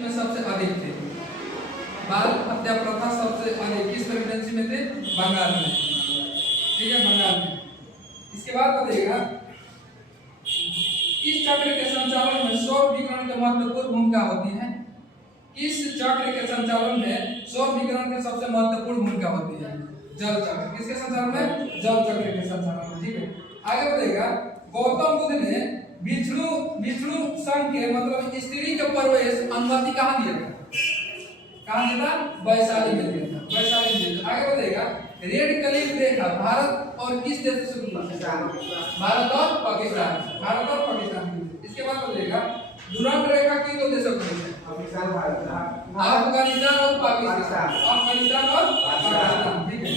में सबसे अधिक थे। बाल हत्या प्रथा सबसे अधिक किस प्रेगनेंसी में थे? बंगाल में। ठीक है, बंगाल में। इसके बाद बताइएगा किस चक्र के संचालन में सौर विकिरण की महत्वपूर्ण भूमिका होती है? किस चक्र के संचालन में सौर विकिरण की सबसे महत्वपूर्ण भूमिका होती है? जल चक्र। किसके संचालन में? जल चक्र के संचालन में। ठीक है, आगे बताइएगा गौतम बुद्ध ने विष्णु संघ के मतलब स्त्री के प्रवेश अनुमति कहाँ दिया था? कहाँ दिया था? वैशाली में दिया था। वैशाली में दिया था। आगे बताइएगा रेड क्लिफ रेखा भारत और किस देश से शुरू हुई? भारत और पाकिस्तान। भारत और पाकिस्तान। इसके बाद बताइएगा डुरांड रेखा किन दो देशों को है? अफगानिस्तान और पाकिस्तान। अफगानिस्तान और पाकिस्तान। ठीक है,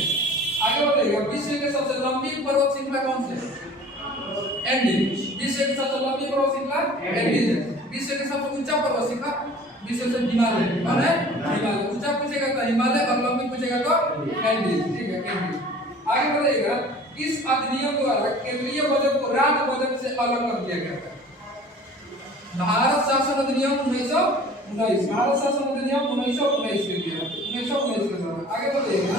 आगे बताइएगा विश्व के सबसे लंबी पर्वत श्रृंखला कौन सी है? एंडीज। विश्व की सबसे लंबी पर्वत श्रृंखला एंडीज है। विश्व की सबसे ऊंचा पर्वत श्रृंखला विश्व से हिमालय कौन है? हिमालय। ऊंचा पूछेगा तो हिमालय और लंबी पूछेगा तो एंडीज। ठीक है, एंडीज। आगे बताइएगा किस अधिनियम द्वारा केंद्रीय बजट को राज्य बजट से अलग कर दिया गया था? भारत शासन अधिनियम 1919। भारत शासन अधिनियम 1919 के दिया 1919 के द्वारा। आगे बताइएगा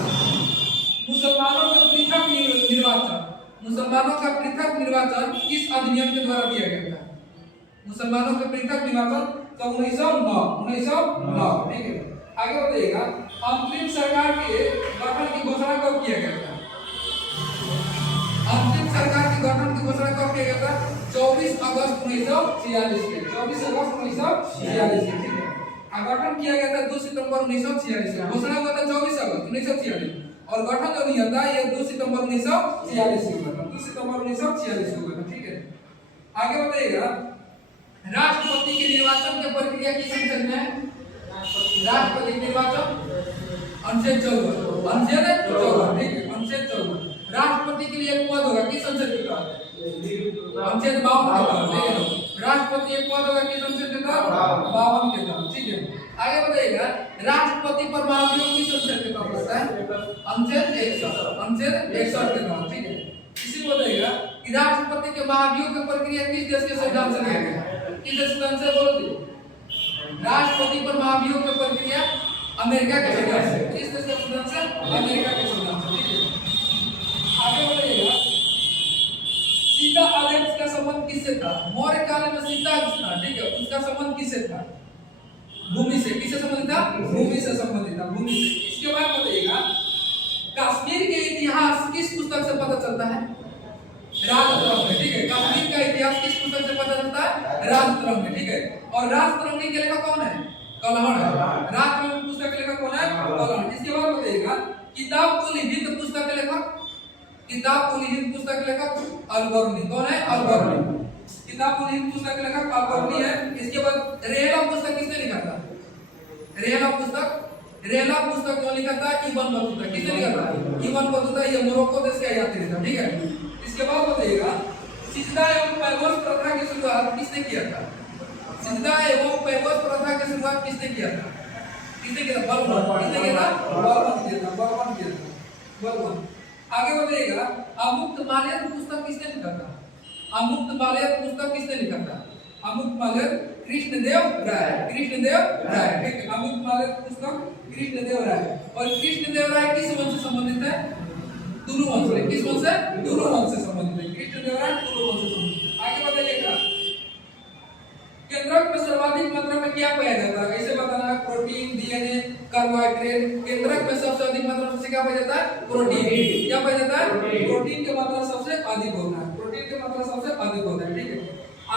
मुसलमानों का पृथक निर्वाचन। मुसलमानों का पृथक निर्वाचन किस अधिनियम के द्वारा दिया गया था? मुसलमानों के पृथक निर्वाचन तो 1909। ठीक है, आगे बताइएगा अंतरिम सरकार के गठन की घोषणा कब किया गया था? अंतरिम सरकार के गठन की घोषणा कब किया गया था? 24 अगस्त 1946 के। 24 अगस्त 1946 के। ठीक है, गठन किया गया था 2 सितंबर 1946 को। घोषणा हुआ था 24 अगस्त 1946 और गठन जो नहीं होता ये 2 सितंबर 1946 को हुआ था। 2 सितंबर 1946 को हुआ था। ठीक है, आगे बताइएगा राष्ट्रपति के निर्वाचन की प्रक्रिया किस संसद में है? राष्ट्रपति निर्वाचन अनुच्छेद 14। अनुच्छेद 14। ठीक है, अनुच्छेद 14। राष्ट्रपति के लिए एक पद होगा किस संसद के तहत? अनुच्छेद 52 के तहत। राष्ट्रपति एक पद होगा किस संसद के तहत? 52 के तहत। ठीक है, आगे बताइएगा राष्ट्रपति पर महाभियोग किस संसद के तहत होता है? अनुच्छेद 61। अनुच्छेद 61 के तहत। ठीक है, इसी को बताइएगा कि राष्ट्रपति के महाभियोग की प्रक्रिया किस देश के संविधान से लिया गया है? किस देश के संविधान से बोल दी? राष्ट्रपति पर महाभियोग की प्रक्रिया अमेरिका के संविधान से। किस देश के संविधान से? अमेरिका के संविधान से। ठीक है, आगे बताइएगा सीता आदेश का संबंध किससे था? मौर्य काल में सीता था। ठीक है, उसका संबंध किससे था? भूमि से। किससे संबंधित था? भूमि से संबंधित था। भूमि से। इसके बाद बताइएगा कश्मीर के इतिहास किस पुस्तक से पता चलता है? राजतरंग में। ठीक है, कश्मीर का इतिहास किस पुस्तक से पता चलता है? राजतरंग में। ठीक है, और राजतरंगी के लेखक कौन है? कलहण है। राजतरंग पुस्तक के लेखक कौन है? कलहण। इसके बाद बताइएगा किताब को लिखित पुस्तक के लेखक किताब को लिखित पुस्तक के लेखक अल-बर्नी। कौन है? अल-बर्नी। किताब को लिखित पुस्तक के लेखक अल-बर्नी है। इसके बाद रेहला पुस्तक किसने लिखा था? रेहला पुस्तक कौन लिखा था? Ibn Battuta. किसने लिखा था? Ibn Battuta. ये मोरक्को देश का यात्री था। ठीक है, इसके बाद बताइएगा सिजदा एवं पैगोस प्रथा की शुरुआत किसने किया था? सिजदा एवं पैगोस प्रथा की शुरुआत किसने किया था? किसने किया? बलबन। किसने किया था? बलबन किया था। बलबन किया था। बलबन। आगे बताइएगा अमुक्त माल्यद पुस्तक किसने लिखा था? अमुक्त माल्यद पुस्तक किसने लिखा था? अमुक्त माल्यद कृष्णदेव राय। कृष्णदेव राय। ठीक है, अमुक्त माल्यद पुस्तक कृष्णदेव राय। और कृष्णदेव राय किस वंश से संबंधित है? तुलु वंश से। किस वंश से? तुलु वंश से संबंधित है। कृष्णदेव राय तुलु वंश से संबंधित है। आगे बताइएगा केंद्रक में सर्वाधिक मात्रा में क्या पाया जाता है? ऐसे बताना है प्रोटीन, डीएनए, कार्बोहाइड्रेट। केंद्रक में सबसे अधिक मात्रा में क्या पाया जाता है? प्रोटीन। क्या पाया जाता है? प्रोटीन की मात्रा सबसे अधिक होता है। प्रोटीन की मात्रा सबसे अधिक होता है। ठीक है,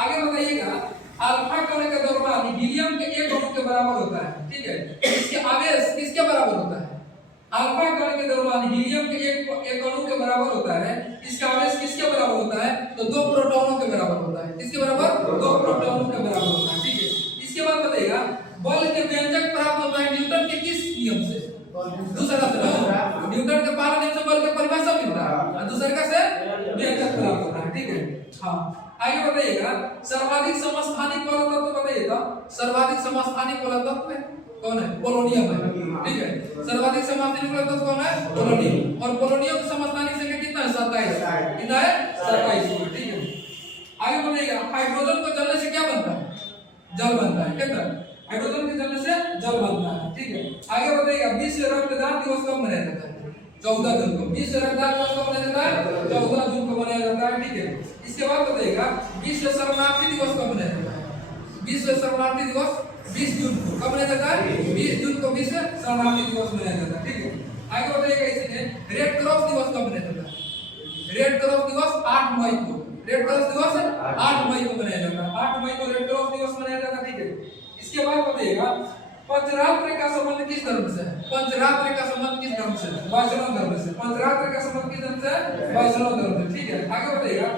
आगे बताइएगा अल्फा कण के दौरान हीलियम के 1 अणु के बराबर होता है। ठीक है, इसके आवेश किसके बराबर होता है? अल्फा कण के दौरान हीलियम के एक अणु के बराबर होता है। इसका आवेश किसके बराबर होता है? तो 2 प्रोटॉनों के बराबर होता है। किसके बराबर? 2 प्रोटॉनों के बराबर होता है। ठीक है, इसके बाद बताइएगा बल के व्यंजक प्राप्त होता है न्यूटन के किस नियम से? दूसरा से। न्यूटन के पहला नियम से बल की परिभाषा मिलता है और दूसरे का से व्यंजक प्राप्त होता है। ठीक है, हाँ आगे बताइएगा सर्वाधिक समस्थानिक वाला तत्व बताइएगा। सर्वाधिक समस्थानिक वाला तत्व कौन है? पोलोनियम है। ठीक है, सर्वाधिक समस्थानिक वाला तत्व कौन है? पोलोनियम। और पोलोनियम की समस्थानिक संख्या कितना है? 27। कितना है? 27। ठीक है, आगे बताइएगा हाइड्रोजन को जलने से क्या बनता है? जल बनता है। क्या हाइड्रोजन के जलने से जल बनता है, ठीक है। आगे बताइएगा विश्व रक्तदान दिवस कब मनाया जाता है? 14 जून को। विश्व रक्तदान दिवस कब मनाया जाता है? 14 जून को मनाया जाता है, ठीक है। इसके बाद बताइएगा विश्व शरणार्थी दिवस कब मनाया जाता है? विश्व शरणार्थी दिवस 20 जून को। कब मनाया जाता है? 20 जून को विश्व शरणार्थी दिवस मनाया जाता है, ठीक है। आगे बताइएगा इसमें रेड क्रॉस दिवस कब मनाया जाता है? रेड क्रॉस दिवस 8 मई को। रेड क्रॉस दिवस 8 मई को मनाया जाता है। 8 मई को रेड क्रॉस दिवस मनाया जाता है, ठीक है। इसके बाद बताइएगा पंचरात्र का संबंध किस धर्म से है? पंचरात्र का संबंध किस धर्म से है? वैष्णव धर्म से। पंचरात्र का संबंध किस धर्म से है? वैष्णव धर्म से, ठीक है। आगे बताइएगा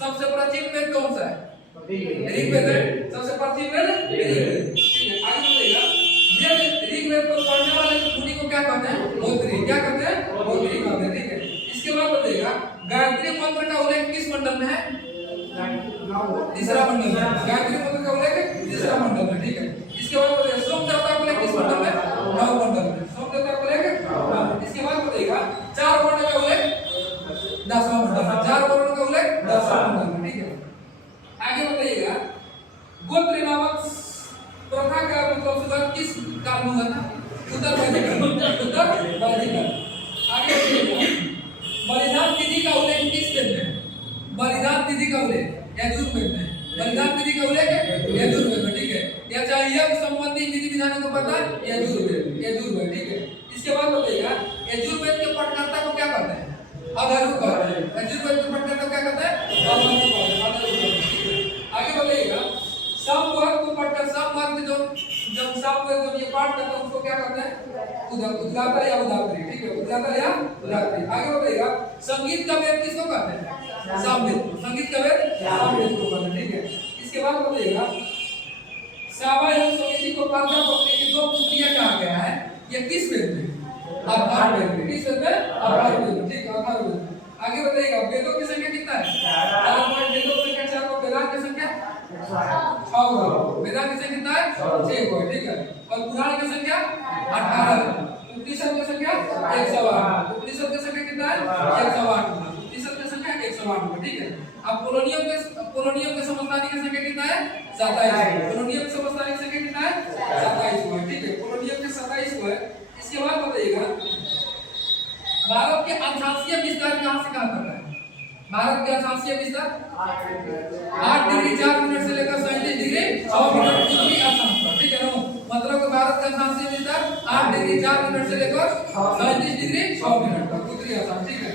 सबसे प्राचीन वेद कौन सा है? ऋग्वेद है। सबसे प्राचीन वेद ऋग्वेद, ठीक है। आगे बताइएगा ऋग्वेद को पढ़ने वाले मुनि को क्या कहते हैं? होत्री। क्या कहते हैं? होत्री कहते हैं, ठीक है। इसके बाद बताइएगा गायत्री मंत्र का उल्लेख किस मंडल में है? तीसरा मंडल में। गायत्री मंत्र का उल्लेख तीसरा मंडल में, ठीक है। इसके बाद बताइएगा सोम देवता का उल्लेख किस मंडल में? नव मंडल में। सोम देवता का उल्लेख। इसके बाद बताइएगा चार वर्ण का उल्लेख 10वां मंडल में। चार वर्ण का उल्लेख 10वां मंडल में, ठीक है। आगे बताइएगा गोत्र नामक प्रथा का मतलब शुरुआत किस काल में हुआ था? उत्तर वैदिक काल। उत्तर वैदिक काल। आगे बताइएगा बलिदान तिथि का उल्लेख किस वेद में? बलिदान तिथि का उल्लेख यजुर्वेद में। बलिदान तिथि का उल्लेख यजुर्वेद में, ठीक है। या चाहे यज्ञ संबंधी विधि विधानों को पता है यजुर्वेद, यजुर्वेद, ठीक है। इसके बाद बताइएगा यजुर्वेद के पठकर्ता को क्या कहते हैं? अधर्व कहते हैं। यजुर्वेद के पठकर्ता को क्या कहते हैं? अधर्व कहते हैं। आगे बताइएगा सामवेद को पढ़कर सामवेद जो जब सामवेद जब ये पाठ करता है उसको क्या कहते हैं? उद्गाता या उदात्तरी, ठीक है। उद्गाता या उदात्तरी। आगे बताइएगा संगीत का वेद किसको कहते हैं? सामवेद। संगीत का वेद सामवेद को कहते हैं, ठीक है। इसके बाद बताइएगा सावायन समिति को प्रजापति की दो पुत्रियां कहा गया है, ये किस वेद में? अथर्ववेद में। किस वेद में? अथर्ववेद में, ठीक है, अथर्ववेद में। आगे बताइएगा वेदों की संख्या कितना है? 4 वेदों की संख्या 4 को। वेदांत की संख्या 6 को। वेदांत की संख्या कितना है? 6 को, ठीक है। और पुराण की संख्या 18 है। उपनिषद की संख्या 108। उपनिषद की संख्या कितना है? 108। उपनिषद की संख्या 108, ठीक है। अब पोलोनियम के समस्थानिक की संख्या कितना है? 27। पोलोनियम के समस्थानिक की संख्या कितना है? 27 को, ठीक है। पोलोनियम के 27 को है। इसके बाद बताइएगा भारत के अक्षांशीय विस्तार कहां से कहां तक है? भारत के अक्षांशीय विस्तार 8 डिग्री 4 मिनट से लेकर 37 डिग्री 6 मिनट उत्तरी अक्षांश पर, ठीक है ना। मतलब भारत का अक्षांशीय विस्तार 8 डिग्री 4 मिनट से लेकर 37 डिग्री 6 मिनट तक उत्तरी अक्षांश, ठीक है।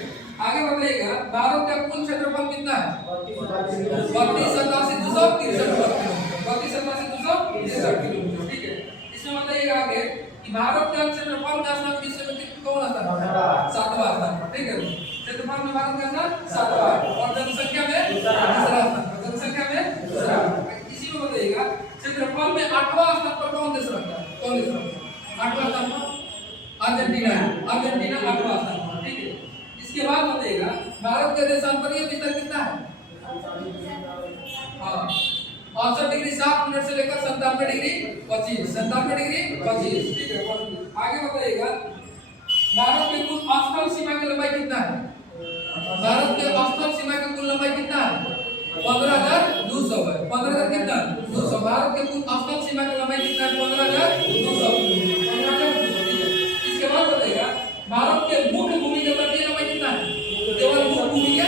आगे बताइएगा भारत का कुल क्षेत्रफल कितना है? 32,87,263 किलोमीटर, ठीक है। इसमें बताइएगा आगे कि भारत का क्षेत्रफल का स्थान विश्व में कौन आता है? 7वां स्थान पर, ठीक है। क्षेत्रफल में भारत का स्थान 7वां और जनसंख्या में दूसरा स्थान। जनसंख्या में दूसरा। इसी में बताइएगा क्षेत्रफल में 8वां स्थान पर कौन देश रखता है? कौन देश रखता है 8वां स्थान पर? अर्जेंटीना। अर्जेंटीना 8वां स्थान पर, ठीक है। इसके बाद बताइएगा भारत का देशांतरीय विस्तार कितना है? हाँ 68 डिग्री 7 मिनट से लेकर 97 डिग्री 25, 97 डिग्री 25, ठीक है। आगे बताइएगा भारत के कुल स्थल सीमा की लंबाई कितना है? भारत के स्थल सीमा की कुल लंबाई कितना है? 15,200 है। 15,000 कितना? 200। भारत के कुल स्थल सीमा की लंबाई कितना है? 15,200, 15,200, ठीक है। इसके बाद बताइएगा भारत के मुख्य भूमि के तटीय लंबाई कितना है? केवल मुख्य भूमि के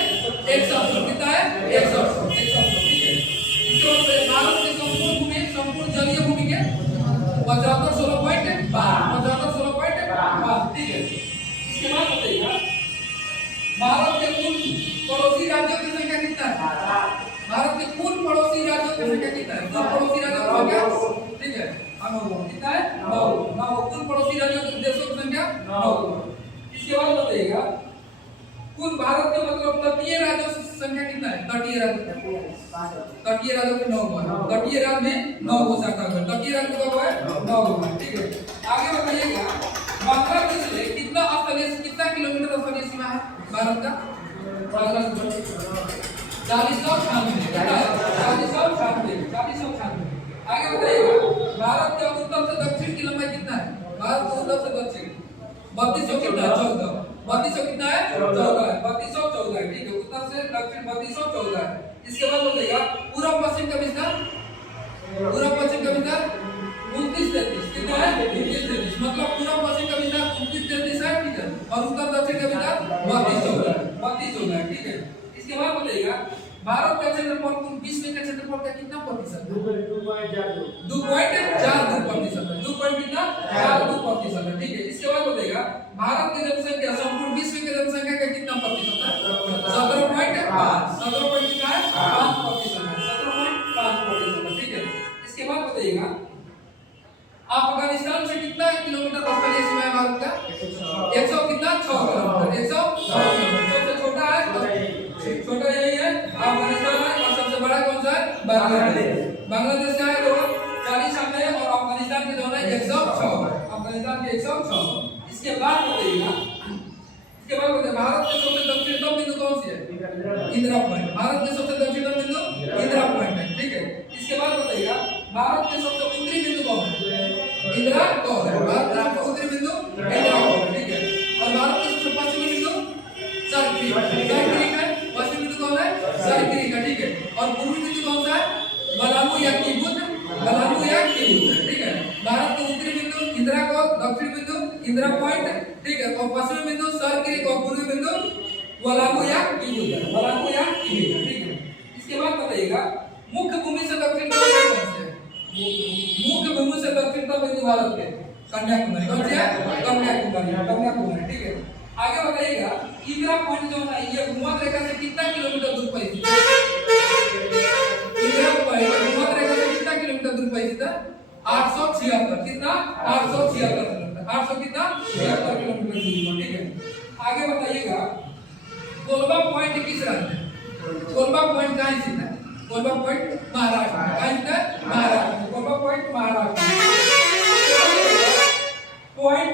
180 कितना है? 180, ठीक है। इसके बाद भारत के संपूर्ण भूमि, संपूर्ण जलीय भूमि के 75,16.5, ठीक है। इसके बाद बताइएगा भारत के कुल पड़ोसी राज्यों की संख्या कितना है? भारत के कुल पड़ोसी राज्यों की संख्या कितना है? कुल पड़ोसी राज्यों की संख्या, ठीक है, 9 कितना है? 9 कुल पड़ोसी राज्यों के देशों की संख्या 9। इसके बाद बताइएगा कुल भारत के मतलब तटीय राज्यों की संख्या कितना है? तटीय राज्य, तटीय राज्यों के 9 है। तटीय राज्य में 9 को शाखा है। तटीय राज्य का है 9 है, ठीक है। आगे बताइएगा बांग्लादेश से कितना स्थलीय, कितना किलोमीटर स्थलीय सीमा है भारत का? 40,98। आगे बताइएगा भारत के उत्तर से दक्षिण की लंबाई कितना है? भारत के उत्तर से दक्षिण 3200 कितना है? 14। 3200 कितना है? 14 है। 3214 है, ठीक है। उत्तर से दक्षिण 3214 है। इसके बाद बताइएगा पूर्व पश्चिम का विस्तार, पूर्व पश्चिम का विस्तार 29-33 मतलब पूर्व पश्चिम का विस्तार 29-33 है, ठीक है, और उत्तर दक्षिण का विस्तार 32-14 है, ठीक है। इसके बाद बताइएगा भारत का क्षेत्रफल कुल विश्व के क्षेत्रफल का कितना प्रतिशत है? 2.42% है। 2 पॉइंट कितना 42% है, ठीक है। इसके बाद बताइएगा भारत की जनसंख्या संपूर्ण विश्व की जनसंख्या का कितना प्रतिशत है? 17.5 कितना है 5% है, 17.5% है, ठीक है। इसके बाद बताइएगा अफगानिस्तान से कितना किलोमीटर स्थलीय सीमा है भारत का? 100 कितना 6 किलोमीटर, 106 किलोमीटर। सबसे छोटा है, छोटा यही है अफगानिस्तान है, और सबसे बड़ा कौन सा है? बांग्लादेश। बांग्लादेश का है जो 40 है और अफगानिस्तान के जो है 106 है, अफगानिस्तान के 106। इसके बाद बताइएगा भारत के सबसे दक्षिणतम बिंदु कौन सी है? इंदिरा पॉइंट। भारत के सबसे दक्षिणतम बिंदु इंदिरा पॉइंट है, ठीक है। इसके बाद बताइएगा भारत के सबसे उत्तरी बिंदु कौन है? इंदिरा कौन है? भारत का सबसे उत्तरी बिंदु इंदिरा कौन है, ठीक है। और भारत के सबसे पश्चिमी बिंदु सरक्रीक है। पश्चिमी बिंदु कौन है? सरक्रीक है, ठीक है। और पूर्वी बिंदु कौन सा है? बलामू या किबुत है, ठीक है। भारत के उत्तरी बिंदु इंदिरा कौन, दक्षिण बिंदु इंदिरा पॉइंट, ठीक है, और पश्चिमी बिंदु सरक्रीक और पूर्वी बिंदु बलामू या किबुत है, ठीक है। इसके बाद बताइएगा मुख्य भूमि से दक्षिण कौन से है? मुख्य भूमि से दक्षिणतम बिंदु भारत के कन्याकुमारी। कौन सी है? कन्याकुमारी, ठीक है। आगे बताइएगा इंदिरा पॉइंट जो है ये भूमध्य रेखा से कितना किलोमीटर दूर पर स्थित है? इंदिरा पॉइंट भूमध्य रेखा से कितना किलोमीटर दूर पर स्थित है? 876 कितना 876 किलोमीटर, 800 कितना 76 किलोमीटर दूर पर, ठीक है। आगे बताइएगा कोलबा पॉइंट किस राज्य में? कोलबा पॉइंट कहाँ स्थित है? कोलबा पॉइंट महाराष्ट्र में, कहाँ स्थित है? महाराष्ट्र में, कोलबा पॉइंट महाराष्ट्र में। पॉइंट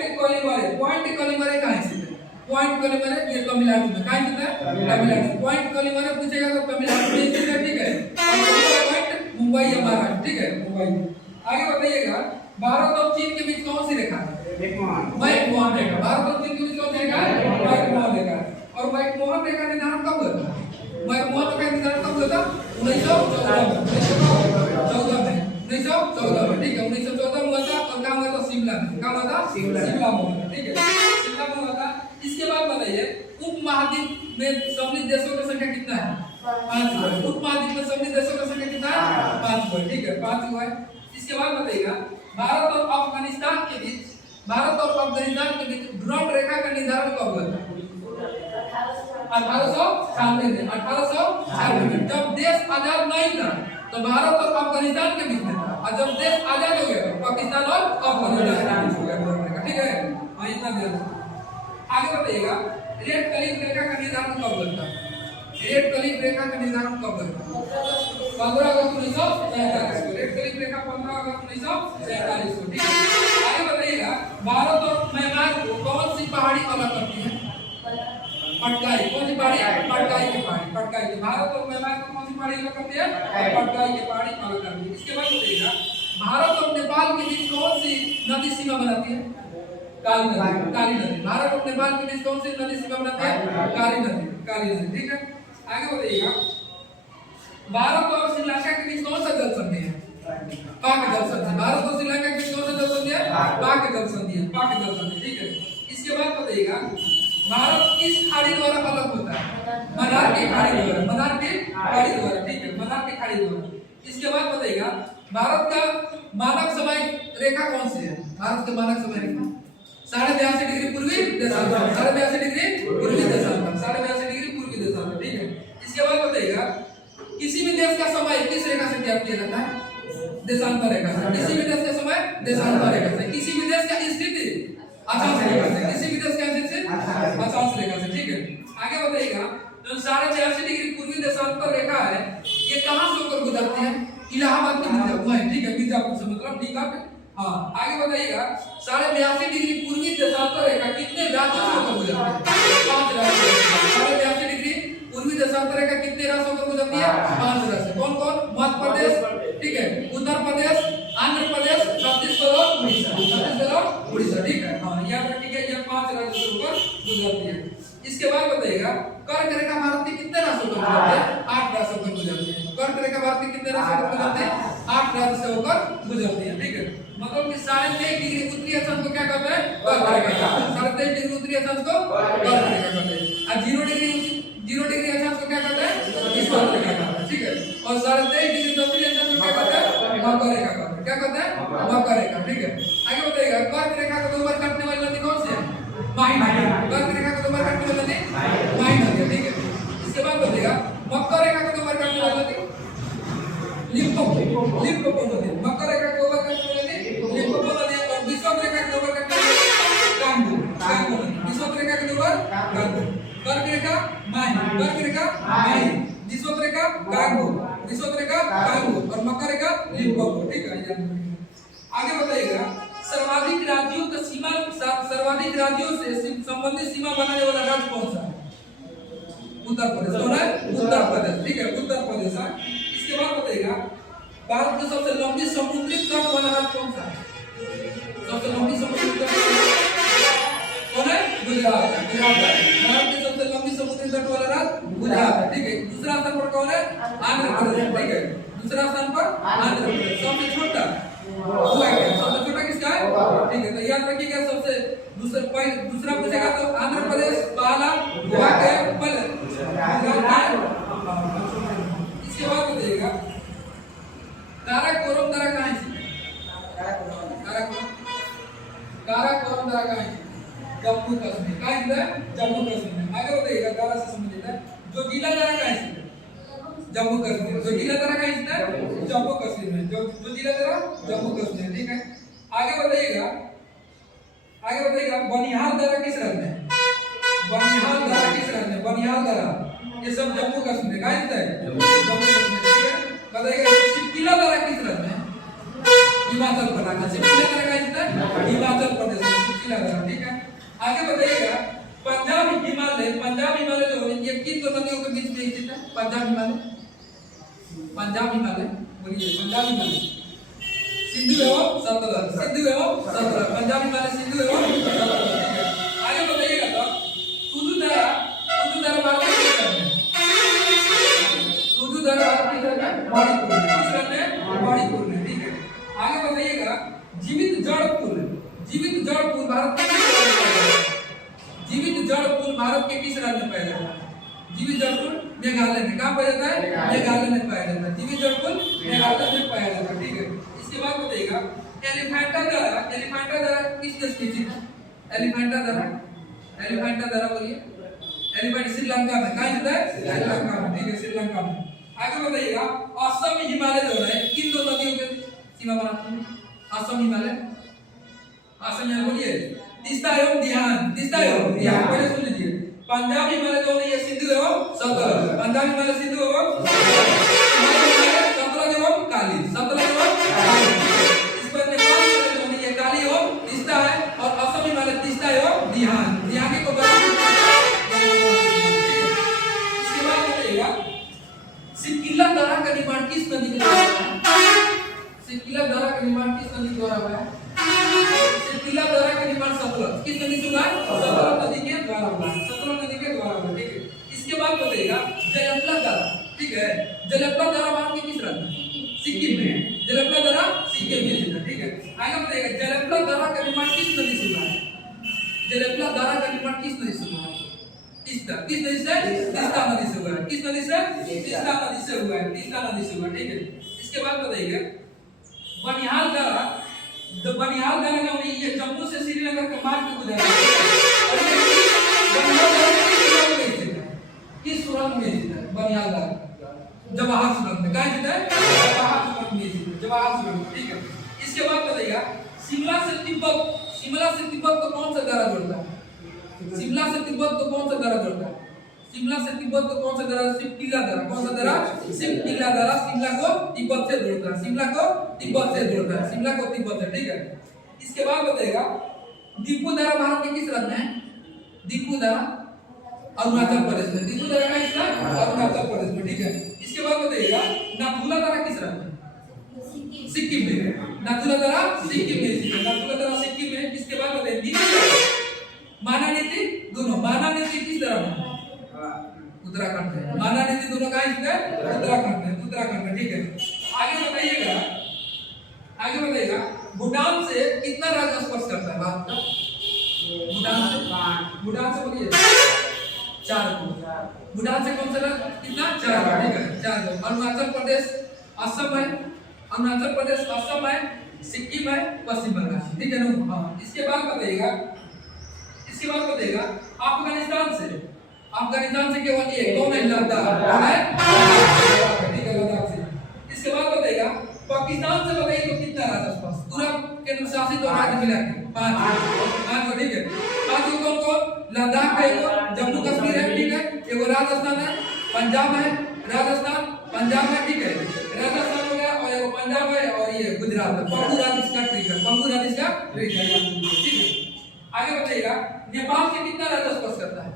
कोलिमरे कहाँ स्थित है? पॉइंट कोलिमरे ये तमिलनाडु में, कहाँ स्थित है? तमिलनाडु। पॉइंट कोलिमरे पूछेगा तो तमिलनाडु में स्थित है, ठीक है। और पॉइंट मुंबई है महाराष्ट्र, ठीक है, मुंबई में। आगे बताइएगा भारत और चीन के बीच कौन सी रेखा है? मैकमोहन रेखा। भारत और चीन के बीच कौन सी रेखा है? मैकमोहन रेखा। और मैकमोहन रेखा निर्धारण कब हुआ था? मैकमोहन रेखा निर्धारण कब हुआ था? 1914 में, 1914 में, 1914 में, ठीक है, 1914 में हुआ था। और कहाँ हुआ था? शिमला में। कहाँ हुआ था? शिमला में हुआ था, ठीक है, शिमला में हुआ था। इसके बाद बताइए उपमहाद्वीप में सम्मिलित देशों की संख्या कितना है? 5 है। उपमहाद्वीप में सम्मिलित देशों की संख्या कितना है? 5 है, ठीक है, 5 हुआ है। इसके बाद बताइएगा भारत और अफगानिस्तान के बीच डुरांड रेखा का निर्धारण कब हुआ था? 1896 में, 1896 में। जब देश आजाद नहीं था तो भारत और अफगानिस्तान के बीच में था, और जब देश आजाद हो गया तो पाकिस्तान और अफगानिस्तान के बीच हो गया डुरांड रेखा, ठीक है। हाँ, इतना ध्यान। आगे बताइएगा रेड क्लिफ रेखा का निर्धारण कब हुआ था? रेड क्लिफ रेखा का निर्धारण कब हुआ था? 15 अगस्त 1947 को। रेड क्लिफ रेखा 15 अगस्त 1947 को, ठीक है। आगे बताइएगा भारत और म्यांमार को कौन सी पहाड़ी अलग करती है? पटकाई। कौन सी पहाड़ी? पटकाई की पहाड़ी, पटकाई की। भारत और म्यांमार को कौन सी पहाड़ी अलग करती है? पटकाई की पहाड़ी अलग करती है। इसके बाद बताइएगा भारत और नेपाल के बीच कौन सी नदी सीमा बनाती है? काली नदी। भारत और नेपाल के बीच कौन सी नदी सीमा बनाती है? काली नदी, ठीक है। आगे बताइएगा भारत और श्रीलंका के बीच कौन सा जल संधि है? पाक जल संधि। भारत और श्रीलंका के बीच कौन सा जल संधि है? पाक जल संधि है, ठीक है। इसके बाद बताइएगा भारत किस खाड़ी द्वारा अलग होता है? मन्नार की खाड़ी द्वारा, ठीक है, मन्नार की खाड़ी द्वारा। इसके बाद बताइएगा भारत का मानक समय रेखा कौन सी है? भारत के मानक समय रेखा 82.5 डिग्री पूर्वी देशांतर, 82.5 डिग्री पूर्वी देशांतर, 82.5 डिग्री पूर्वी देशांतर, ठीक है। इसके बाद बताइएगा किसी भी देश का समय किस रेखा से ज्ञात किया जाता है? देशांतर रेखा से। किसी भी देश का समय देशांतर रेखा से। किसी भी देश का स्थिति अक्षांश रेखा से। किसी भी देश का स्थिति अक्षांश रेखा से, ठीक है। आगे बताइएगा जो 82.5 डिग्री पूर्वी देशांतर रेखा है ये कहां से होकर गुजरती है? इलाहाबाद के मिर्जापुर, ठीक है, मिर्जापुर से, मतलब निकट। हाँ, आगे बताइएगा 82.5 डिग्री पूर्वी देशांतर रेखा कितने राज्यों से होकर गुजरती है? 5 राज्यों। 82.5 डिग्री पूर्वी देशांतर रेखा कितने राज्यों से गुजरती है? 5 राज्य। कौन कौन? मध्य प्रदेश, ठीक है, उत्तर प्रदेश, आंध्र प्रदेश, छत्तीसगढ़ और उड़ीसा, ठीक है। हाँ, याद रखिएगा ये 5 राज्यों से होकर गुजरती है। इसके बाद बताइएगा कर्क रेखा भारत के कितने राज्यों से गुजरती है? 8 राज्यों से गुजरती है। कर्क रेखा भारत के कितने राज्यों से गुजरती है? 8 राज्यों से होकर गुजरती है, ठीक है। मतलब कि 23.5 डिग्री उत्तरी अक्षांश को क्या कहते हैं? कर्क रेखा। 23.5 डिग्री उत्तरी अक्षांश को कर्क रेखा कहते हैं। और 0 डिग्री अक्षांश को क्या कहते हैं? विषुवत रेखा कहते हैं। ठीक है। और 23.5 डिग्री दक्षिणी अक्षांश को क्या कहते हैं? मकर रेखा कहते हैं। क्या कहते हैं? मकर रेखा। ठीक है। आगे बताइएगा कर्क रेखा को 2 बार काटने वाली नदी कौन सी है? माही नदी। कर्क रेखा को 2 बार काटने वाली नदी माही नदी है। ठीक है। इसके बाद बताइएगा मकर रेखा को 2 बार काटने वाली नदी लिम्पोपो नदी। मकर रेखा को 2 बार काटने वाली नदी लिम्पोपो नदी। और विषुवत रेखा को 2 बार काटने वाली नदी कांगो नदी। विषुवत रेखा को 2 बार कांगो। कर्क रेखा माही, कर्क रेखा माही, विषुवत रेखा कांगो, विषुवत रेखा कांगो और मकर रेखा लिम्पोपो। ठीक है। आगे बताइएगा सर्वाधिक राज्यों से संबंधित सीमा बनाने वाला राज्य कौन सा है? उत्तर प्रदेश। कौन है? उत्तर प्रदेश। ठीक है। उत्तर प्रदेश है। इसके बाद बताइएगा भारत की सबसे लंबी समुद्री तट वाला राज्य कौन सा है? सबसे लंबी समुद्री तट कौन है? गुजरात है। गुजरात है। भारत की सबसे लंबी समुद्री तट वाला राज्य गुजरात है। ठीक है। दूसरा स्थान पर कौन है? आंध्र प्रदेश। ठीक है। दूसरा स्थान पर आंध्र प्रदेश। सबसे छोटा गोवा है। सबसे छोटा किसका है? ठीक है। तो याद रखिएगा सबसे दूसरा पूछेगा तो आंध्र प्रदेश पहला, गोवा के पहले। इसके बाद बताइएगा काराकोरम दरा कहाँ है? काराकोरम दरा कहाँ है? जम्मू कश्मीर। कहाँ है? जम्मू कश्मीर। आगे बताइएगा दरा से संबंधित है जो गीला दरा कहाँ है? जम्मू कश्मीर। जो गीला दरा कहाँ है? जम्मू कश्मीर में। जो गीला दरा जम्मू कश्मीर। ठीक है। आगे बताइएगा बनिहाल दरा किस राज्य में है? बनिहाल दरा किस राज्य में? बनिहाल दरा ये सब जम्मू कश्मीर का है। जम्मू कश्मीर। ठीक है। बताइएगा सिपकिला दरा किस राज्य में है? हिमाचल प्रदेश। सिपकिला दरा कहाँ है? हिमाचल प्रदेश में सिपकिला दरा। ठीक है। आगे बताइएगा पंजाब हिमालय जो है ये किन दो नदियों के बीच में स्थित है? पंजाब हिमालय बोलिए। पंजाब हिमालय सिंधु एवं सतलज। पंजाब हिमालय सिंधु एवं सतलज। ठीक है। आगे बताइएगा तो सुजू दरा भारत के किस राज्य में? सुजू दरा भारत के किस राज्य में? मणिपुर में। ठीक है। आगे बताइएगा जीवित जड़ पुल भारत के किस राज्य में पाया जाता है? जीवित जड़ पुल भारत के किस राज्य में पाया जाता है? जीवित जड़ पुल मेघालय में। कहाँ पाया जाता है? मेघालय में पाया जाता है। जीवित जड़ पुल मेघालय में पाया जाता है। ठीक है। इसके बाद बताइएगा एलिफेंटा दरा किस देश की स्थित है? एलिफेंटा दरा बोलिए। एलिफेंट श्रीलंका में। कहाँ स्थित है? श्रीलंका में। ठीक है। श्रीलंका में। आगे बताइएगा असम हिमालय जो है किन दो नदियों के सीमा बनाते हैं? असम हिमालय बोलिए। तीस्ता एवं दिहान। पहले सुन लीजिए। पंजाब हिमालय जो है ये सिंधु एवं सतलज। पंजाब हिमालय सिंधु एवं सतलज एवं काली। इस पर नेपाल हिमालय जो है ये काली एवं तीस्ता है और असम हिमालय तीस्ता एवं दिहान को इसके बाद बताइएगा सिपकिला दरा का निर्माण किस नदी के द्वारा हुआ है? सिपकिला दरा का निर्माण किस नदी के द्वारा हुआ है? सिपकिला दरा का निर्माण सतलज किस नदी से हुआ है? सतलज नदी के द्वारा हुआ है। सतलज नदी के द्वारा हुआ। ठीक है। इसके बाद बताइएगा जयपला दरा। ठीक है। जयपला दरा भारत के किस राज्य में? सिक्किम में। जयपला दरा सिक्किम में स्थित है। ठीक है। आगे बताइएगा जयपला दरा का निर्माण किस नदी से हुआ है? जयपला दरा का निर्माण किस नदी से हुआ है? तीस्ता। किस नदी से? तीस्ता नदी से हुआ है। किस नदी से? तीस्ता नदी से हुआ है। तीस्ता नदी से हुआ है। ठीक है। इसके बाद बताइएगा बनिहाल दरा जो है ये जम्मू से श्रीनगर के मार्ग पे गुजरता है और ये बनिहाल दरा किस सुरंग में स्थित है? बनिहाल दरा जवाहर सुरंग में। कहाँ स्थित है? जवाहर सुरंग में स्थित है। जवाहर सुरंग। ठीक है। इसके बाद बताइएगा शिमला से तिब्बत को कौन सा दरा जोड़ता है? शिमला से तिब्बत को कौन सा दरा जोड़ता है? सिपकिला दरा। कौन सा दरा? सिपकिला दरा शिमला को तिब्बत से जोड़ता है। शिमला को तिब्बत से। ठीक है। इसके बाद बताइएगा दीपू दरा भारत के किस राज्य में है? दीपू दरा अरुणाचल प्रदेश में। दीपू दरा का हिस्सा अरुणाचल प्रदेश में। ठीक है। इसके बाद बताइएगा नाथुला दरा किस राज्य में? सिक्किम में। नाथुला दरा सिक्किम में। इसके बाद बताइए महानानीति दोनों। महानानीति किस तरह में? उत्तराखंड में। महानानीति दोनों कहाँ स्थित है? उत्तराखंड में। ठीक है। आगे बताइएगा भूटान कितना राज्य स्पर्श करता है भारत का? भूटान से बोलिए 4 को। भूटान से कौन सा राज्य कितना? 4 का, ठीक है 4 को। अरुणाचल प्रदेश, असम है, अरुणाचल प्रदेश, असम है, सिक्किम है, पश्चिम बंगाल, ठीक है ना? हाँ, इसके बाद बताइएगा अफगानिस्तान से केवल एक, कौन है? लद्दाख है, ठीक है लद्दाख से। इसके बाद बताइएगा पाकिस्तान से बताइए तो कितना राज्य स्पर्श? पूरा केंद्र शासित और राज्य मिला के 5 को, ठीक है। 5 को कौन? लद्दाख है, जम्मू कश्मीर है, ठीक है, एगो राजस्थान है, पंजाब है, राजस्थान पंजाब है, ठीक है, राजस्थान हो गया, और एगो पंजाब है, और ये गुजरात है। पंगु राज्य इसका ट्रिक है, ठीक है। आगे बताइएगा नेपाल से कितना राज्य स्पर्श करता है?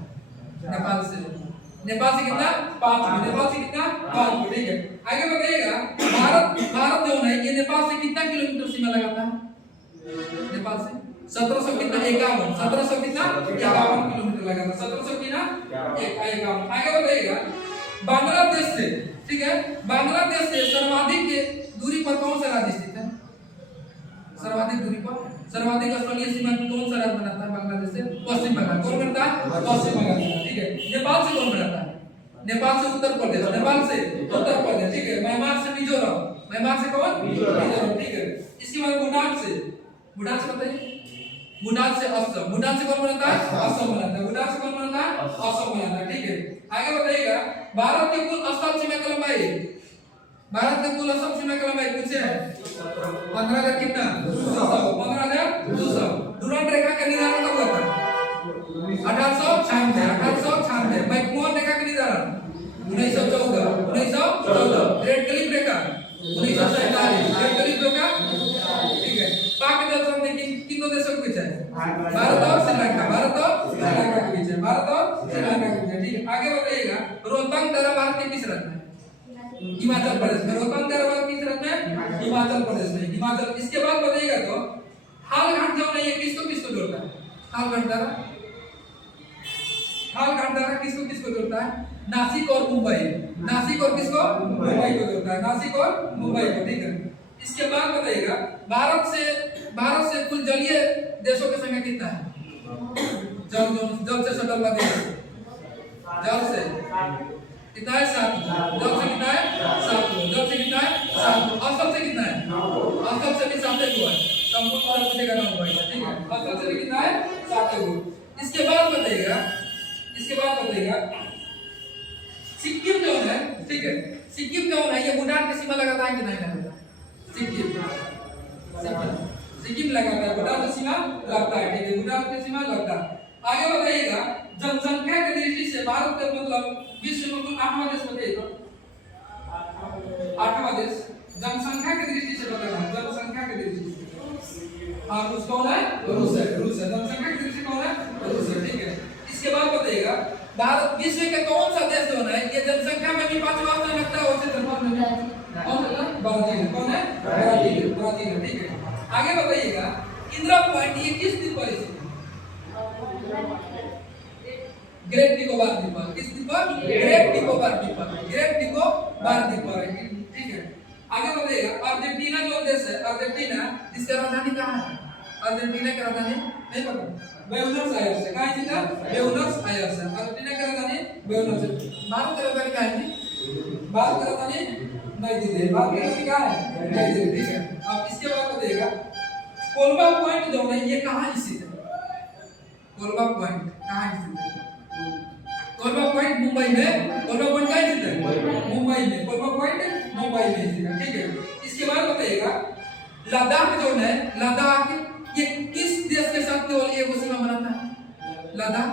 नेपाल से कितना? 5 को। नेपाल से कितना? 5 को, ठीक है। आगे बताइएगा भारत जो है ये नेपाल से कितना किलोमीटर सीमा लगाता है? नेपाल से 1700 कितना? 1700 कितना? 51 किलोमीटर लगाता है। 1700 कितना? 51। आगे बताइएगा बांग्लादेश से, ठीक है, बांग्लादेश से सर्वाधिक दूरी पर कौन सा राज्य स्थित है? सर्वाधिक दूरी पर, सर्वाधिक स्थलीय सीमा कौन सा राज्य बनाता है बांग्लादेश से? पश्चिम बंगाल। कौन बनता है? पश्चिम बंगाल, ठीक है। नेपाल से कौन बनाता है? नेपाल से उत्तर प्रदेश, ठीक है। म्यांमार से मिजोरम, म्यांमार से कौन? मिजोरम, ठीक है। इसके बाद भूटान से बताइए, भूटान से असम, भूटान से कौन बनाता है? असम बनाता है। भूटान से कौन बनाता है? असम बनाता है, ठीक है। आगे बताइएगा भारत की कुल स्थल सीमा की लंबाई, भारत की कुल स्थल सीमा की लंबाई पूछे हैं 15,000 कितना? 15,200। डुरांड रेखा का निर्धारण कब हुआ था? 1896। मैकमोहन रेखा का निर्धारण 1914। रेड क्लिफ रेखा 1947। रेड क्लिफ रेखा, ठीक है। पाक जल संधि किन दो देशों के बीच है? भारत और श्रीलंका, के बीच है, भारत और श्रीलंका के बीच है, ठीक है। आगे बताइएगा रोहतांग दर्रा भारत के किस राज्य में? हिमाचल प्रदेश में। रोहतांग दर्रा भारत किस राज्य में? हिमाचल प्रदेश में, हिमाचल। इसके बाद बताइएगा तो हालघाट जो है ये किसको जोड़ता है? हालघाट दर्रा किसको जोड़ता है? नासिक और मुंबई, नासिक और किसको? मुंबई को जोड़ता है, नासिक और मुंबई को, ठीक है। इसके बाद बताइएगा भारत से कुल जलीय देशों की संख्या कितना है? जल से सटल वाले जल से कितना है? 7। जल से कितना है? 7। जल से कितना है? 7। औसत से कितना है? औसत से भी 7 हुआ है, संपूर्ण भारत से का नाम हुआ है, ठीक है। औसत से भी कितना है? 7 हुआ। इसके बाद बताइएगा सिक्किम जो है, ठीक है, सिक्किम जो है ये भूटान की सीमा लगाता है कि नहीं लगाता? सिक्किम लगाता है, भूटान की सीमा लगता है, ठीक है, भूटान की सीमा लगता है। आगे बताइएगा जनसंख्या की दृष्टि से भारत का मतलब विश्व में 8वां देश बताइए तो? 8वां देश जनसंख्या की दृष्टि से बताना, जनसंख्या की दृष्टि से। हाँ, रूस कौन है? रूस है। जनसंख्या की दृष्टि से कौन है? रूस है, ठीक है। इसके बाद बताइएगा भारत विश्व के कौन सा देश जो है ये जनसंख्या में भी 5वां स्थान रखता है और क्षेत्रफल में कौन है? ब्राजील। कौन है? ब्राजील, ठीक है। आगे बताइएगा इंदिरा पॉइंट ये किस द्वीप पर स्थित है? ग्रेट निकोबार द्वीप पर। किस द्वीप पर? ग्रेट निकोबार द्वीप पर है, ठीक है। आगे बताइएगा अर्जेंटीना जो देश है, अर्जेंटीना जिसका राजधानी कहाँ है? अर्जेंटीना की राजधानी नहीं पता? ब्यूनस आयर्स है। कहाँ है इसका? ब्यूनस आयर्स है। अर्जेंटीना की राजधानी ब्यूनस है। भारत की राजधानी कहाँ है? भारत की राजधानी नई दिल्ली। भारत की राजधानी कहाँ है? नई दिल्ली, ठीक है। अब इसके बाद बताइएगा कोलंबा पॉइंट जो है ये कहाँ स्थित है? कोलंबा पॉइंट कहाँ स्थित है? कोलंबा पॉइंट मुंबई में। कोलंबा पॉइंट कहाँ स्थित है? मुंबई में। कोलंबा पॉइंट मुंबई में स्थित है, ठीक है। इसके बाद बताइएगा लद्दाख जो है, लद्दाख ये किस देश के साथ केवल एक सीमा बनाता है? लद्दाख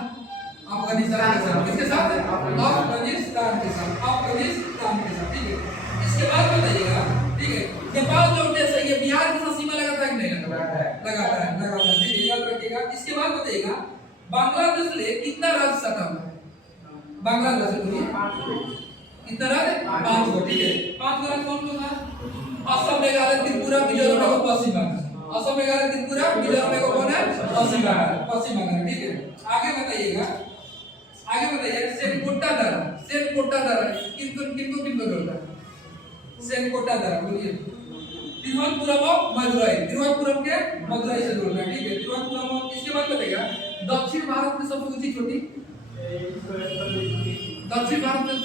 अफगानिस्तान के साथ। किसके साथ? अफगानिस्तान के साथ, ठीक है। इसके बाद बताइएगा, ठीक है, नेपाल जो देश है ये बिहार के साथ सीमा लगाता है कि नहीं लगाता है, ठीक है, याद रखिएगा। इसके बाद बताइएगा बांग्लादेश ले कितना राज्य सटा हुआ है? बांग्लादेश से कितना राज्य? 5 को, ठीक है। 5 राज्य कौन है? असम, मेघालय, त्रिपुरा, मिजोरम और पश्चिम बंगाल। असम, मेघालय, त्रिपुरा, मिजोरम में कौन है? पश्चिम बंगाल, ठीक है। आगे बताइएगा सेनकोटा दर्रा किनको जोड़ता है? सेनकोटा दर्रा बोलिए, तिरुवनंतपुरम और मदुरई, तिरुवनंतपुरम के मदुरई से जोड़ना है, ठीक है। तिरुवनंतपुरम और इसके बाद बताइएगा दक्षिण भारत में सबसे ऊंची चोटी, दक्षिण भारत में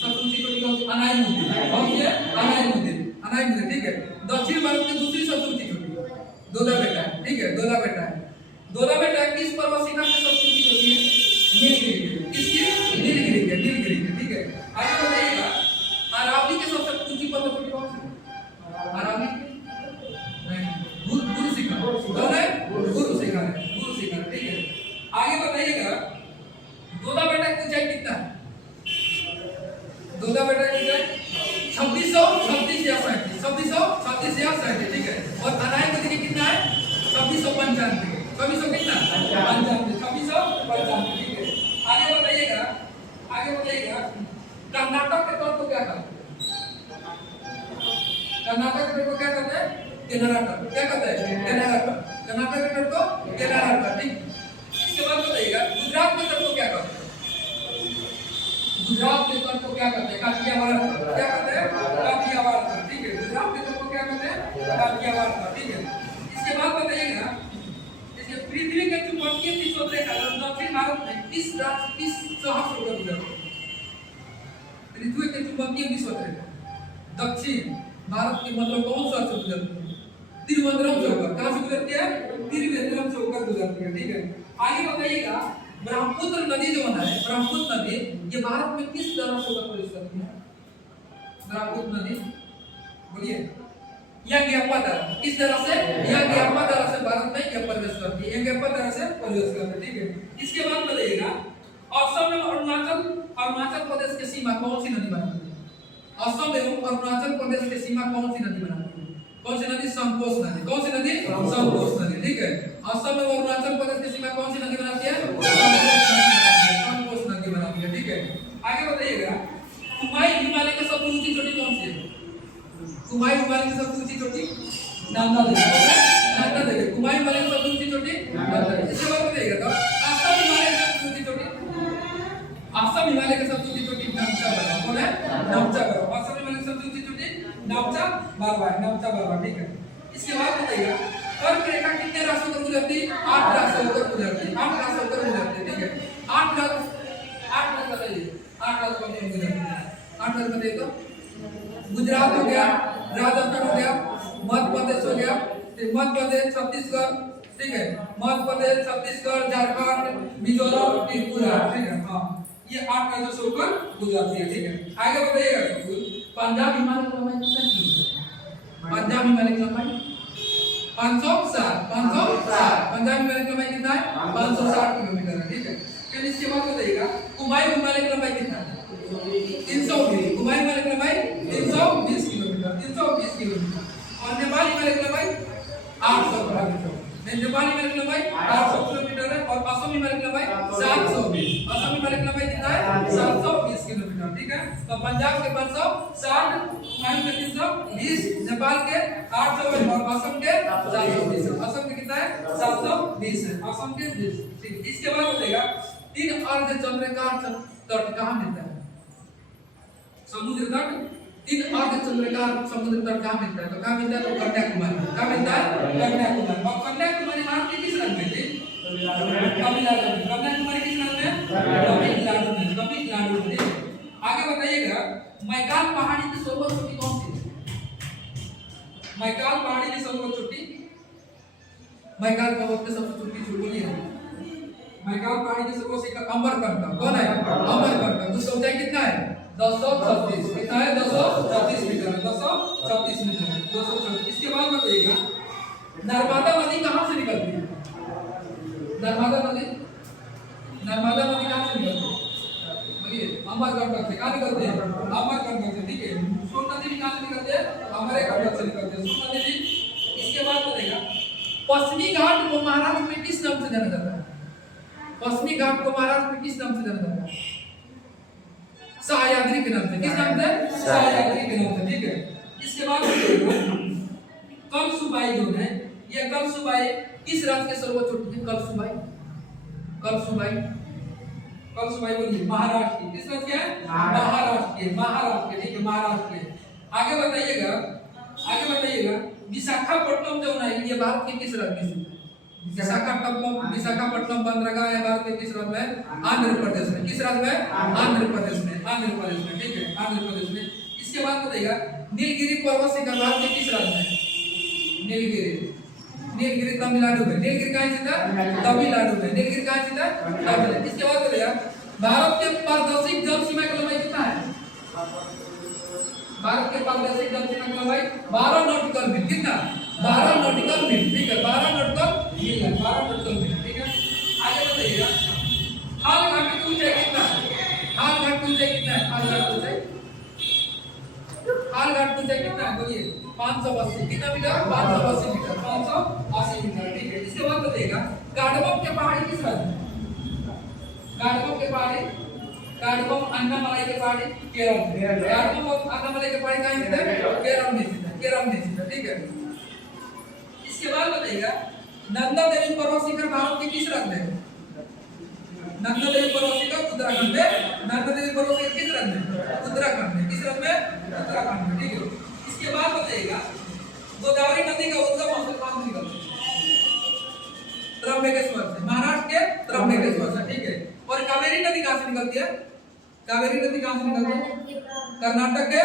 सबसे ऊंची चोटी कौन सी? अनाई मंदिर, कौन सी है? अनाई मंदिर, अनाई मंदिर, ठीक है। दक्षिण भारत में दूसरी सबसे ऊंची चोटी दोदा बेटा है, ठीक है, दोदा बेटा है। दोदा बेटा किस पर्वत श्रृंखला में सबसे ऊंची चोटी है? नीलगिरी, किसकी? नीलगिरी के, नीलगिरी के, ठीक है। आगे बताइएगा अरावली के सबसे ऊंची पर्वत चोटी कौन सी है? अरावली नहीं, गुरु शिखर, कौन है? गुरु शिखर है, गुरु शिखर, ठीक है। आगे बताइएगा दोदा बेटा की ऊंचाई कितना है? दोदा बेटा की ऊंचाई 2636 या 3636 या 37, ठीक है। और अनाई मंदिर कितना है? 2695, 2600 कितना? 95, 2695, ठीक है। आगे बताइएगा, आगे बताइएगा कर्नाटक के तट को क्या कहते हैं? कर्नाटक के तट को क्या कहते हैं? केनरा तट, क्या कहते हैं? केनरा तट, कर्नाटक के तट को केनरा तट, ठीक। इसके बाद बताइएगा गुजरात के तट को क्या कहते हैं? गुजरात के तट को क्या कहते हैं? काठियावाड़, क्या कहते हैं? काठियावाड़, ठीक है। गुजरात के तट को क्या कहते हैं? काठियावाड़, ठीक है। इसके बाद बताइएगा इसके पृथ्वी के चुंबकीय विक्षोभ रेखा दक्षिण भारत में किस राज्य किस शहर से होकर गुजरती है? पृथ्वी के चुंबकीय विक्षोभ रेखा दक्षिण भारत के मतलब कौन सा शहर से गुजरती है? तिरुवनंतपुरम से होकर, कहां से गुजरती है? तिरुवनंतपुरम से होकर गुजरती है, ठीक है। आगे बताइएगा ब्रह्मपुत्र नदी जो है, ब्रह्मपुत्र नदी ये भारत में किस तरह से होकर प्रवेश करती है? ब्रह्मपुत्र नदी बोलिए यज्ञपदर, किस तरह से? यज्ञपदर से भारत में यह प्रवेश करती है, यज्ञपदर से प्रवेश करती है, ठीक है। इसके बाद बताइएगा असम एवं अरुणाचल प्रदेश की सीमा कौन सी नदी बनाती है? असम एवं अरुणाचल प्रदेश की सीमा कौन सी नदी बनाती है? कौन सी नदी? संकोश नदी, कौन सी नदी? संकोश नदी, ठीक है। असम एवं अरुणाचल प्रदेश की सीमा कौन सी नदी बनाती है? संकोश नदी बनाती है, ठीक है। आगे बताइएगा कुमाई हिमालय की सबसे ऊंची चोटी कौन सी है? कुमाई हिमालय की सबसे ऊंची चोटी नंदा देवी, नंदा देवी, कुमाई हिमालय की सबसे ऊंची चोटी नंदा देवी। इसके बाद बताइएगा तो असम हिमालय की सबसे ऊंची चोटी, असम हिमालय की सबसे ऊंची चोटी नामचा बारवा, कौन है? नामचा बारवा, असम हिमालय की सबसे ऊंची चोटी नामचा बारवा है, नामचा बारवा, ठीक है। इसके बाद बताइएगा कर्क रेखा कितने राशियों पर गुजरती है? 8 राशियों पर गुजरती है, 8 राशियों पर गुजरती है, ठीक है। 8 राशि बताइए, 8 राशियों पर गुजरती है। 8 राशि बताइए तो गुजरात हो गया, राजस्थान हो गया, मध्य प्रदेश हो गया, मध्य प्रदेश, छत्तीसगढ़, ठीक है, मध्य प्रदेश, छत्तीसगढ़, झारखंड, मिजोरम, त्रिपुरा, ठीक है। हाँ, ये 8 राज्यों से होकर गुजरती है, ठीक है। आगे बताइएगा पंजाब हिमालय की लंबाई कितना किलोमीटर? पंजाब हिमालय की लंबाई 560, 560, पंजाब हिमालय की लंबाई कितना है? 560 किलोमीटर है, ठीक है। फिर इसके बाद बताइएगा कुमाई हिमालय की लंबाई कितना है? 320, कुमाई हिमालय की लंबाई 320 किलोमीटर, 320 किलोमीटर। और नेपाल हिमालय की लंबाई 800 किलोमीटर, नेपाल हिमालय की लंबाई 800 किलोमीटर है। और असम हिमालय की लंबाई 720, असम हिमालय की लंबाई कितना है? 720 किलोमीटर, ठीक है। तो पंजाब के 560, कुमाई के 320, नेपाल के 800 और असम के 720, असम के कितना है? 720 है, असम के 20, ठीक है। इसके बाद बताइएगा तीन अर्ध चंद्राकार तट कहां मिलता है? समुद्र तट, तीन अर्ध चंद्राकार समुद्र तट कहां मिलता है? तो कहां मिलता है? तो कन्याकुमारी, कहां मिलता है? कन्याकुमारी। और कन्याकुमारी भारत के किस राज्य में थी? तमिलनाडु में। कन्याकुमारी किस राज्य में? तमिलनाडु में, तमिलनाडु में। आगे बताइएगा मैकाल पहाड़ी की सर्वोच्च चोटी कौन सी है? मैकाल पहाड़ी की सर्वोच्च चोटी, मैकाल पर्वत की सबसे ऊंची चोटी है मैकाल पहाड़ी की सर्वोच्च अमरकंटक, कौन है? अमरकंटक। उसका ऊंचाई कितना है? 236, कितना है? 236 मीटर है, 236 मीटर है, 236। इसके बाद बताइएगा नर्मदा नदी कहां से निकलती है? नर्मदा नदी, नर्मदा नदी कहां से निकलती है? बोलिए अमरकंटक से। कहां निकलती है? अमरकंटक से, ठीक है। सोन नदी भी कहां से निकलती है? अमरकंटक से निकलती है, सोन नदी भी। इसके बाद बताइएगा पश्चिमी घाट को महाराष्ट्र में किस नाम से जाना जाता है? पश्चिमी घाट को महाराष्ट्र में किस नाम से जाना जाता है? सह्याद्री के नाम से। किस नाम से? सह्याद्री के नाम से, ठीक है। इसके बाद कलसुबाई जो है, ये कलसुबाई किस राज्य के सर्वोच्च चोटी है? कलसुबाई, कलसुबाई, कलसुबाई बोलिए महाराष्ट्र की। किस राज्य के है? महाराष्ट्र के, महाराष्ट्र के, ठीक है, महाराष्ट्र के। आगे बताइएगा, आगे बताइएगा विशाखापट्टनम जो है ये भारत के किस राज्य में स्थित है? विशाखापट्टनम बंदरगाह है भारत के किस राज्य में? आंध्र प्रदेश में। किस राज्य में? आंध्र प्रदेश में। आंध्र प्रदेश में, ठीक है, आंध्र प्रदेश में। इसके बाद बताइएगा नीलगिरी पर्वत श्रृंखला भारत के किस राज्य में? नीलगिरी, नीलगिरी तमिलनाडु में। नीलगिरी कहाँ स्थित है? तमिलनाडु में। नीलगिरी कहाँ स्थित है? तमिलनाडु। इसके बाद बताइएगा भारत के पारदर्शी जल सीमा की लंबाई कितना है? भारत के पारदर्शी जल सीमा की लंबाई 12 नॉटिकल मील। कितना? 12 नॉटिकल मील, ठीक है, 12 नॉटिकल मील है, 12 नॉटिकल मील, ठीक है। आगे बताइएगा हाल घाट की ऊंचाई कितना है? हाल घाट की ऊंचाई कितना है? हाल घाट की ऊंचाई, हाल घाट की ऊंचाई कितना है? बोलिए 580। कितना मीटर? 580 मीटर, 580 मीटर, ठीक है। इसके बाद बताइएगा कार्डमम के पहाड़ी किस राज्य में? कार्डमम के पहाड़ी, कार्डमम अन्नामलाई के पहाड़ी केरल में। कार्डमम और अन्नामलाई के पहाड़ी कहाँ स्थित है? केरल में स्थित है, केरल में स्थित है, ठीक है। इसके बाद बताइएगा नंदा देवी पर्वत शिखर भारत के किस राज्य में है? नंदा देवी पर्वत शिखर उत्तराखंड में। नंदा देवी पर्वत शिखर किस राज्य में? उत्तराखंड में। किस राज्य में? उत्तराखंड में, ठीक है। इसके बाद बताइएगा गोदावरी नदी का उद्गम स्थल कहाँ से निकलता है? त्र्यंबकेश्वर से, महाराष्ट्र के त्र्यंबकेश्वर से, ठीक है। और कावेरी नदी कहाँ से निकलती है? कावेरी नदी कहाँ से निकलती है? कर्नाटक के